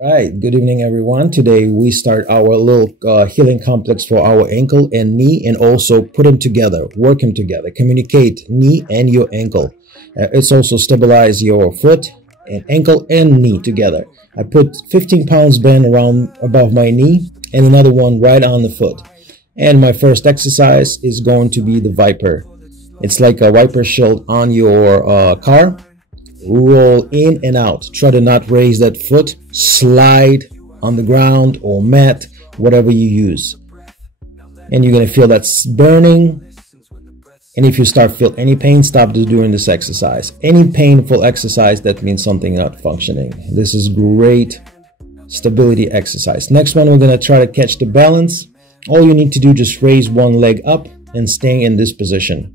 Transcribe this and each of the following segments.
Right, good evening everyone. Today we start our little healing complex for our ankle and knee, and also put them together, work them together, communicate knee and your ankle. It's also stabilize your foot and ankle and knee together. I put 15 pounds band around above my knee and another one right on the foot. And my first exercise is going to be the Viper. It's like a Viper shield on your car. Roll in and out. Try to not raise that foot. Slide on the ground or mat, whatever you use. And you're going to feel that's burning. And if you start feel any pain, stop doing this exercise. Any painful exercise, that means something not functioning. This is great stability exercise. Next one, we're going to try to catch the balance. All you need to do, just raise one leg up and stay in this position.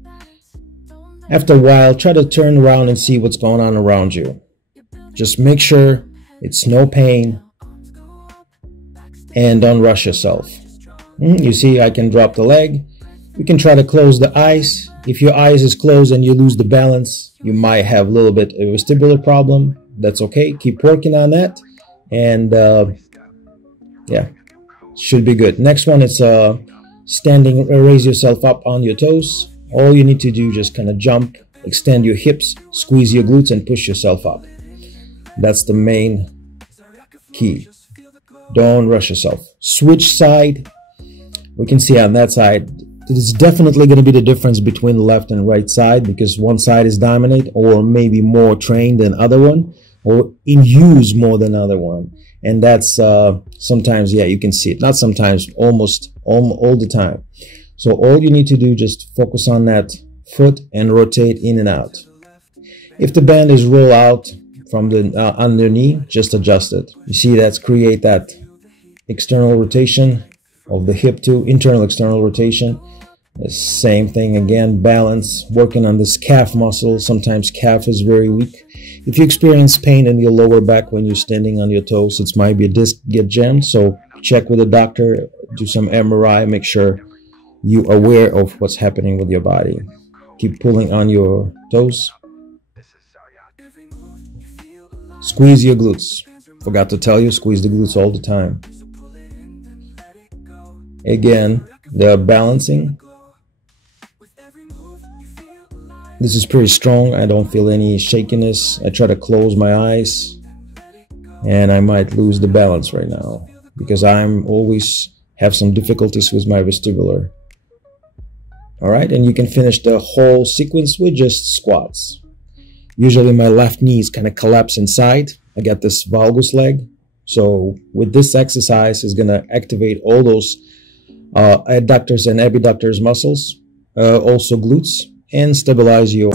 After a while, try to turn around and see what's going on around you. Just make sure it's no pain and don't rush yourself. You see, I can drop the leg. You can try to close the eyes. If your eyes is closed and you lose the balance, you might have a little bit of a vestibular problem. That's okay. Keep working on that. And yeah, should be good. Next one is standing, raise yourself up on your toes. All you need to do, just kind of jump, extend your hips, squeeze your glutes, and push yourself up. That's the main key. Don't rush yourself. Switch side. We can see on that side, it's definitely going to be the difference between the left and right side, because one side is dominant or maybe more trained than other one, or in use more than other one. And that's sometimes, yeah, you can see it. Not sometimes, almost all the time. So all you need to do, just focus on that foot and rotate in and out. If the band is roll out from the underneath, just adjust it. You see, that's create that external rotation of the hip to internal external rotation. The same thing again, balance, working on this calf muscle. Sometimes calf is very weak. If you experience pain in your lower back when you're standing on your toes, it might be a disc get jammed. So check with a doctor, do some MRI, make sure you're aware of what's happening with your body. Keep pulling on your toes. Squeeze your glutes. Forgot to tell you, squeeze the glutes all the time. Again, the balancing. This is pretty strong. I don't feel any shakiness. I try to close my eyes and I might lose the balance right now because I'm always have some difficulties with my vestibular. All right, and you can finish the whole sequence with just squats. Usually my left knee is kind of collapse inside. I got this valgus leg. So with this exercise is going to activate all those adductors and abductors muscles, also glutes, and stabilize your